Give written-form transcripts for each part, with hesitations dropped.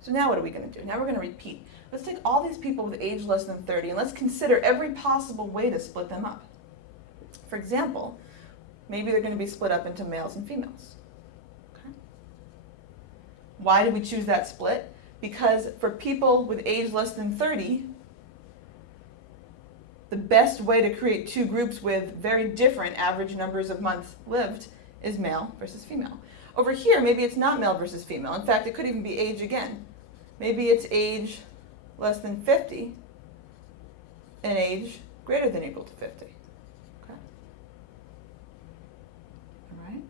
So now what are we going to do? Now we're going to repeat. Let's take all these people with age less than 30 and let's consider every possible way to split them up. For example, maybe they're going to be split up into males and females. Okay. Why did we choose that split? Because for people with age less than 30, the best way to create two groups with very different average numbers of months lived is male versus female. Over here, maybe it's not male versus female. In fact, it could even be age again. Maybe it's age less than 50 and age greater than or equal to 50. Okay. All right.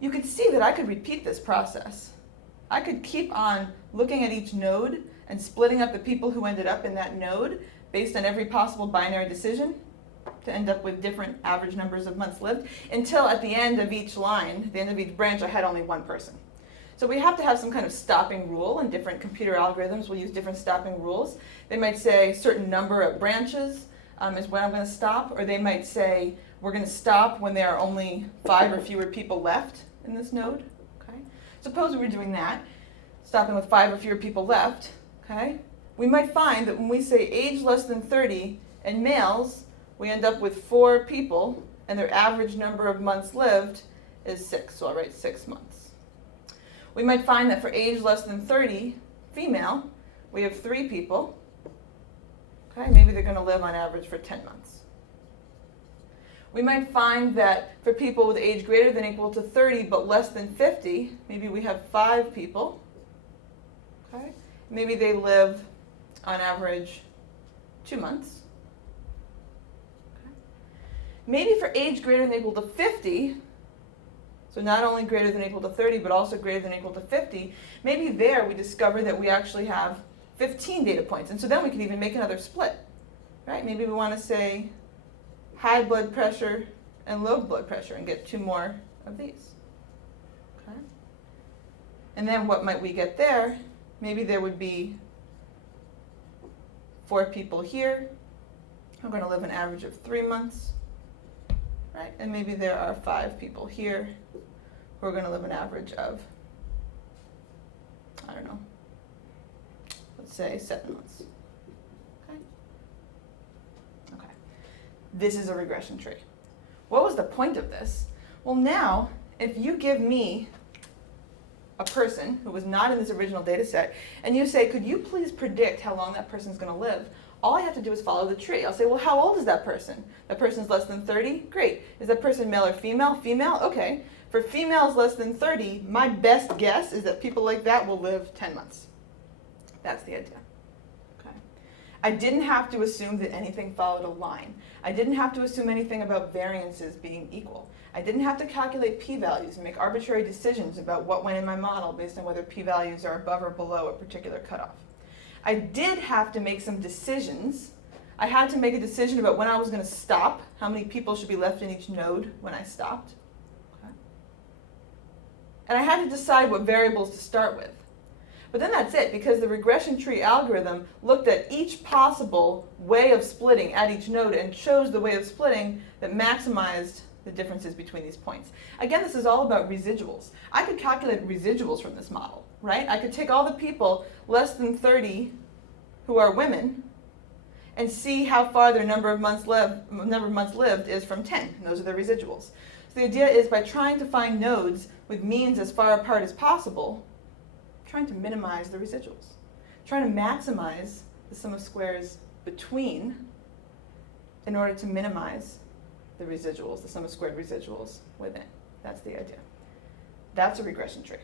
You could see that I could repeat this process. I could keep on looking at each node and splitting up the people who ended up in that node based on every possible binary decision to end up with different average numbers of months lived, until at the end of each line, the end of each branch, I had only one person. So we have to have some kind of stopping rule, and different computer algorithms will use different stopping rules. They might say a certain number of branches is when I'm going to stop, or they might say we're going to stop when there are only 5 or fewer people left in this node. Okay? Suppose we were doing that, stopping with 5 or fewer people left. Okay? We might find that when we say age less than 30 and males, we end up with 4 people, and their average number of months lived is 6, so I'll write 6 months. We might find that for age less than 30, female, we have 3 people. Okay, maybe they're going to live on average for 10 months. We might find that for people with age greater than or equal to 30 but less than 50, maybe we have 5 people. Okay, maybe they live on average 2 months. Maybe for age greater than or equal to 50, so not only greater than or equal to 30, but also greater than or equal to 50, maybe there we discover that we actually have 15 data points. And so then we can even make another split, right? Maybe we want to say high blood pressure and low blood pressure and get 2 more of these. Okay? And then what might we get there? Maybe there would be 4 people here who are going to live an average of 3 months. Right? And maybe there are 5 people here who are going to live an average of, I don't know, let's say 7 months. Okay? Okay. This is a regression tree. What was the point of this? Well, now, if you give me a person who was not in this original data set, and you say, could you please predict how long that person's going to live? All I have to do is follow the tree. I'll say, well, how old is that person? That person's less than 30? Great. Is that person male or female? Female? Okay. For females less than 30, my best guess is that people like that will live 10 months. That's the idea. Okay. I didn't have to assume that anything followed a line. I didn't have to assume anything about variances being equal. I didn't have to calculate p-values and make arbitrary decisions about what went in my model based on whether p-values are above or below a particular cutoff. I did have to make some decisions. I had to make a decision about when I was going to stop, how many people should be left in each node when I stopped. Okay. And I had to decide what variables to start with. But then that's it, because the regression tree algorithm looked at each possible way of splitting at each node and chose the way of splitting that maximized the differences between these points. Again, this is all about residuals. I could calculate residuals from this model, right? I could take all the people less than 30 who are women and see how far their number of months lived is from 10. And those are the residuals. So the idea is by trying to find nodes with means as far apart as possible, trying to minimize the residuals, trying to maximize the sum of squares between in order to minimize the residuals, the sum of squared residuals within. That's the idea. That's a regression tree.